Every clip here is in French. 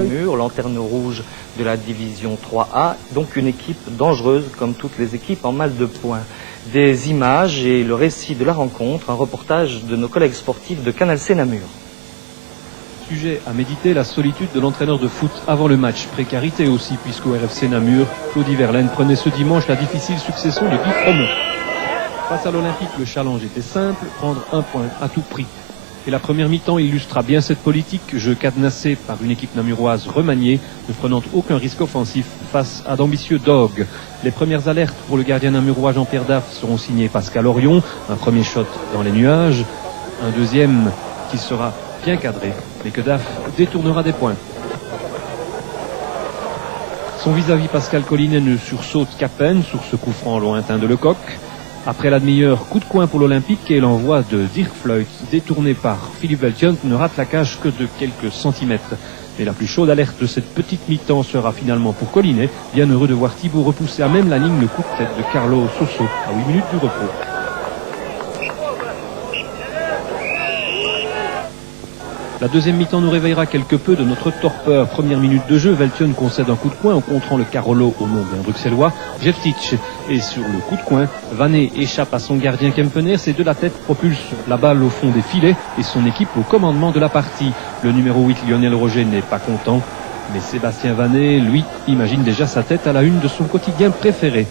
Namur, lanterne rouge de la division 3A, donc une équipe dangereuse comme toutes les équipes en mal de points. Des images et le récit de la rencontre, un reportage de nos collègues sportifs de Canal C Namur. Sujet à méditer, la solitude de l'entraîneur de foot avant le match. Précarité aussi, puisqu'au RFC Namur, Claudie Verlaine prenait ce dimanche la difficile succession de 10 promos. Face à l'Olympique, le challenge était simple, prendre un point à tout prix. Et la première mi-temps illustra bien cette politique, jeu cadenassé par une équipe namuroise remaniée, ne prenant aucun risque offensif face à d'ambitieux dogs. Les premières alertes pour le gardien namurois Jean-Pierre Daff seront signées Pascal Orion, un premier shot dans les nuages, un deuxième qui sera bien cadré, mais que Daff détournera des points. Son vis-à-vis Pascal Collinet ne sursaute qu'à peine sur ce coup franc lointain de Lecoq. Après la demi-heure, coup de coin pour l'Olympique et l'envoi de Dirk Fluit, détourné par Philippe Veltjens, ne rate la cage que de quelques centimètres. Mais la plus chaude alerte de cette petite mi-temps sera finalement pour Collinet, bien heureux de voir Thibaut repousser à même la ligne le coup de tête de Carlo Sosso à 8 minutes du repos. La deuxième mi-temps nous réveillera quelque peu de notre torpeur. Première minute de jeu, Veltjens concède un coup de coin en contrant le Carolo au nom d'un bruxellois, Jeftic. Et sur le coup de coin, Vanet échappe à son gardien Kempener, et de la tête propulse la balle au fond des filets et son équipe au commandement de la partie. Le numéro 8, Lionel Roger, n'est pas content, mais Sébastien Vanet, lui, imagine déjà sa tête à la une de son quotidien préféré.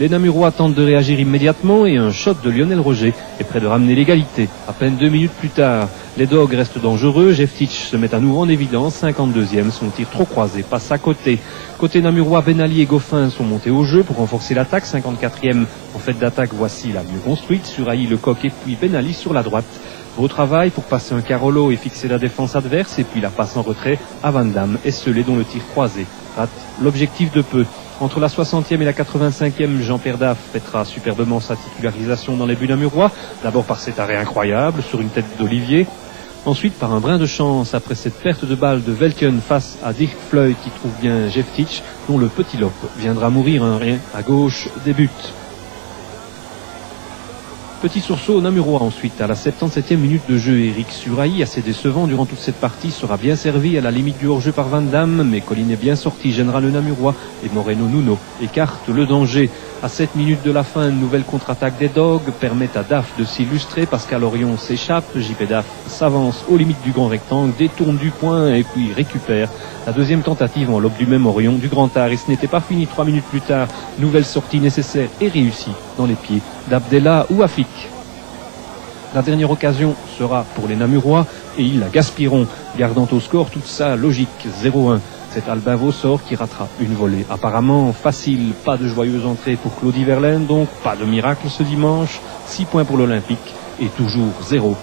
Les Namurois tentent de réagir immédiatement et un shot de Lionel Roger est prêt de ramener l'égalité. À peine 2 minutes plus tard, les Dogs restent dangereux. Jeftic se met à nouveau en évidence. 52e, son tir trop croisé passe à côté. Côté Namurois, Benali et Goffin sont montés au jeu pour renforcer l'attaque. 54e, en fait d'attaque, voici la mieux construite. Surahi, Lecoq et puis Benali sur la droite. Beau travail pour passer un Carolo et fixer la défense adverse. Et puis la passe en retrait à Van Damme, esselé dont le tir croisé rate l'objectif de peu. Entre la 60e et la 85e, Jean-Pierre Daff fêtera superbement sa titularisation dans les buts namurois. D'abord par cet arrêt incroyable sur une tête d'Olivier. Ensuite par un brin de chance après cette perte de balle de Veltjens face à Dirk Fluit qui trouve bien Jeftic, dont le petit lope viendra mourir un rien à gauche des buts. Petit sursaut namurois ensuite, à la 77e minute de jeu. Eric Surahi, assez décevant durant toute cette partie, sera bien servi à la limite du hors-jeu par Van Damme, mais Collinet bien sorti gênera le namurois et Moreno Nuno écarte le danger. À 7 minutes de la fin, une nouvelle contre-attaque des Dogs permet à Daff de s'illustrer. Pascal Orion s'échappe, JP Daff s'avance aux limites du grand rectangle, détourne du point et puis récupère. La deuxième tentative en lobe du même Orion du grand art, et ce n'était pas fini 3 minutes plus tard. Nouvelle sortie nécessaire et réussie dans les pieds d'Abdellah ou Afik. La dernière occasion sera pour les Namurois et ils la gaspilleront, gardant au score toute sa logique. 0-1. C'est Albin Vossor qui ratera une volée apparemment facile. Pas de joyeuse entrée pour Claudie Verlaine, donc pas de miracle ce dimanche. 6 points pour l'Olympique et toujours 0